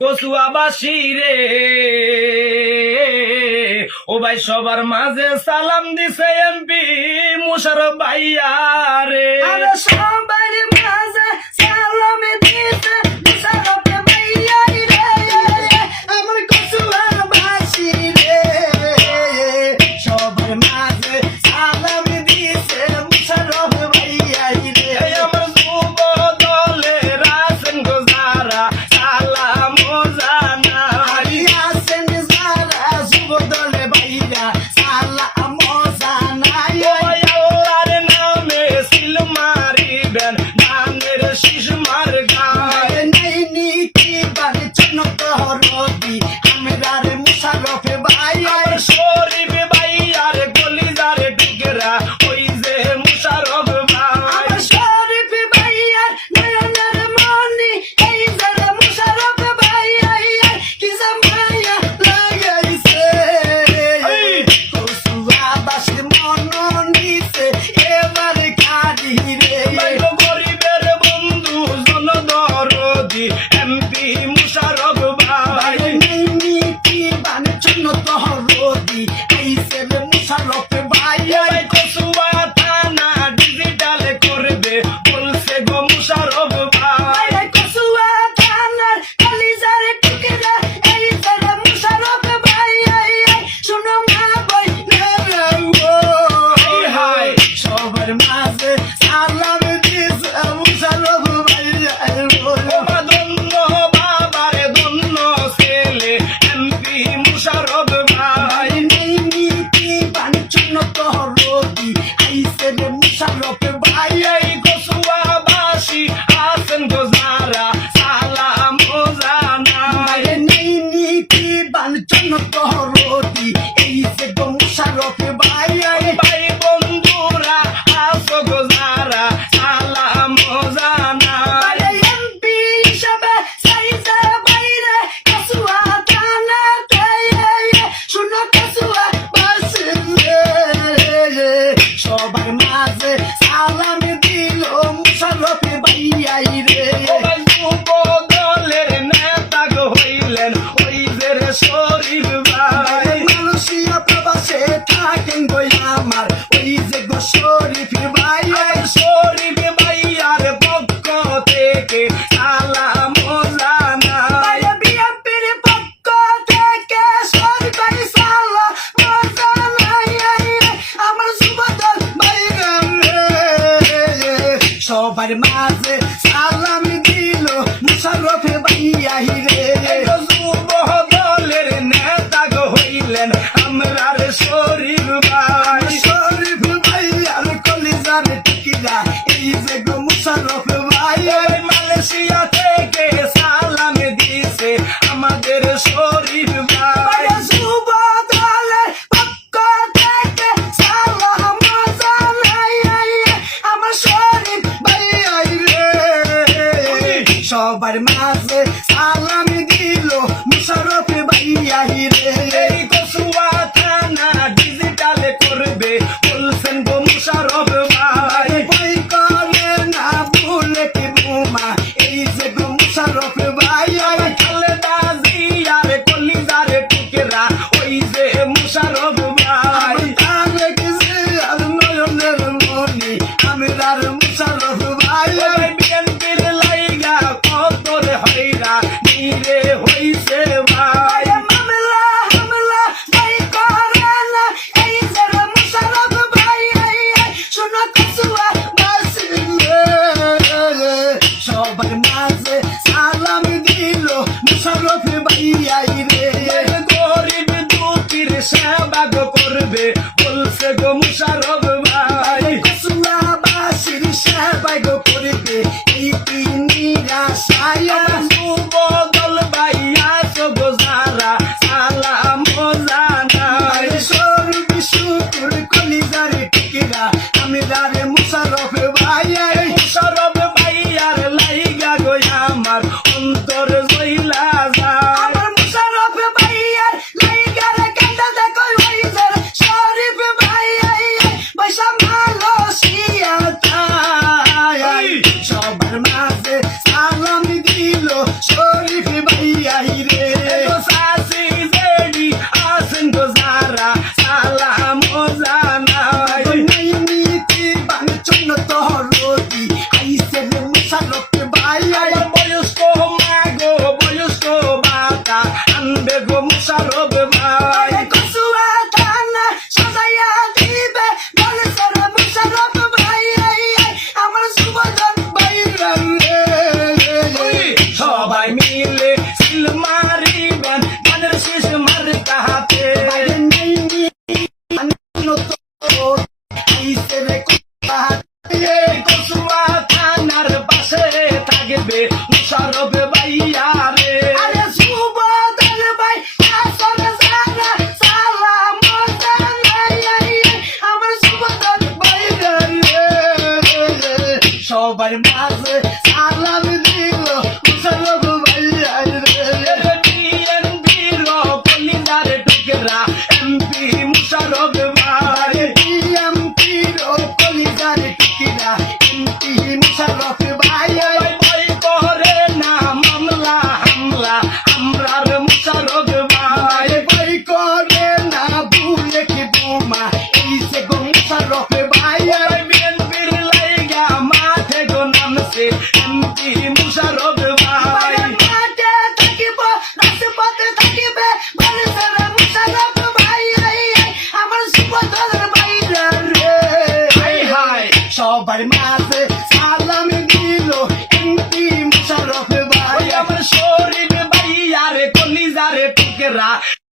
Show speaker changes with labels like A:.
A: কসুয়াবাসী রে। ও ভাই সবার মাঝে সালাম দিছে এমপি মুশারফ ভাইয়া রে
B: থাকেন বই আমার ওই যে গোসল। সরফ বাইয়াই রে।
A: গরিব দুটির সেবা গো করবে বলছে গো মুশারফ ভাই।
B: কসুয়াবাসীর সেবা গো করবে এই তিনি রাসায়